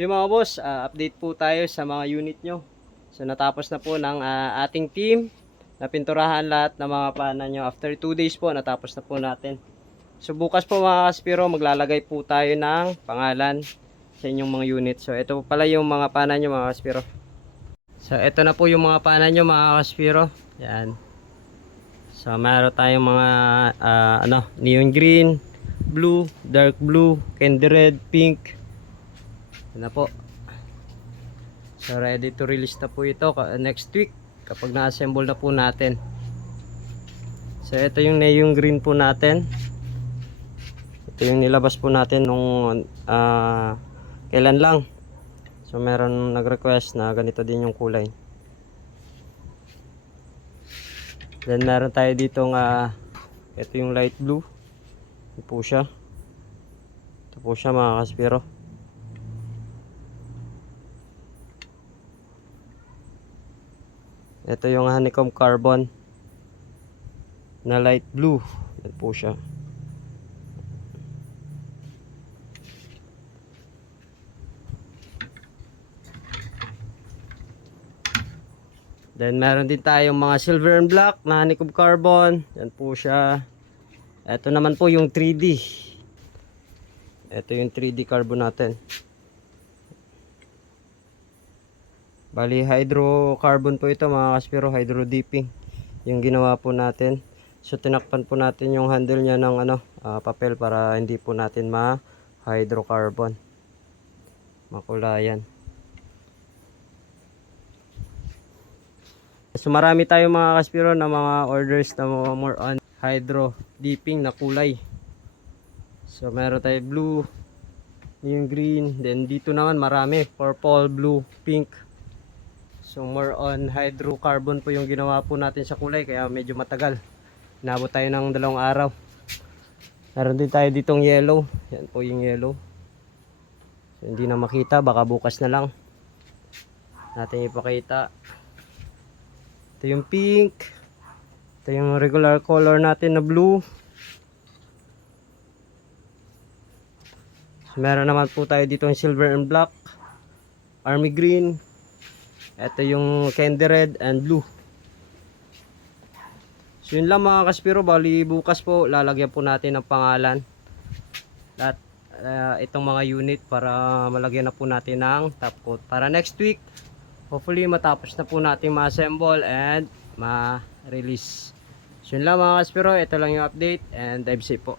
So yung mga boss, update po tayo sa mga unit nyo. So natapos na po ng ating team. Napinturahan lahat ng mga pana nyo. After 2 days po, natapos na po natin. So bukas po mga kaspiro, maglalagay po tayo ng pangalan sa inyong mga unit. So ito po pala yung mga pana nyo mga kaspiro. So ito na po yung mga pana nyo mga kaspiro. Yan. So meron tayong mga neon green, blue, dark blue, candy red, pink. Yan na po. So ready to release na po ito next week kapag na-assemble na po natin. So ito yung neon green po natin. Ito yung nilabas po natin nung kailan lang. So meron nag-request na ganito din yung kulay. Then meron tayo dito ito yung light blue. Ito po siya. Ito po siya mga kaspiro. Ito yung honeycomb carbon na light blue. Ito po siya. Then meron din tayong mga silver and black na honeycomb carbon. Yan po siya. Ito naman po yung 3D. Ito yung 3D carbon natin. Bali hydrocarbon po ito mga kaspiro, hydro dipping yung ginawa po natin. So tinakpan po natin yung handle niya ng papel para hindi po natin ma-hydrocarbon. Makulayan. So marami tayong mga kaspiro na mga orders na more on hydro dipping na kulay. So meron tayo blue, yung green, then dito naman marami purple, blue, pink. So more on hydrocarbon po yung ginawa po natin sa kulay kaya medyo matagal. Inabot tayo ng 2 araw. Meron din tayo ditong yellow. Yan po yung yellow. So, hindi na makita, baka bukas na lang natin ipakita. Ito yung pink. Ito yung regular color natin na blue. So, meron naman po tayo dito yung silver and black, army green. Ito yung candy red and blue. So yun lang mga kaspiro, bali bukas po lalagyan po natin ng pangalan at itong mga unit para malagyan na po natin ng top coat para next week hopefully matapos na po natin ma-assemble and ma-release. So yun lang mga kaspiro, ito lang yung update and dive safe po.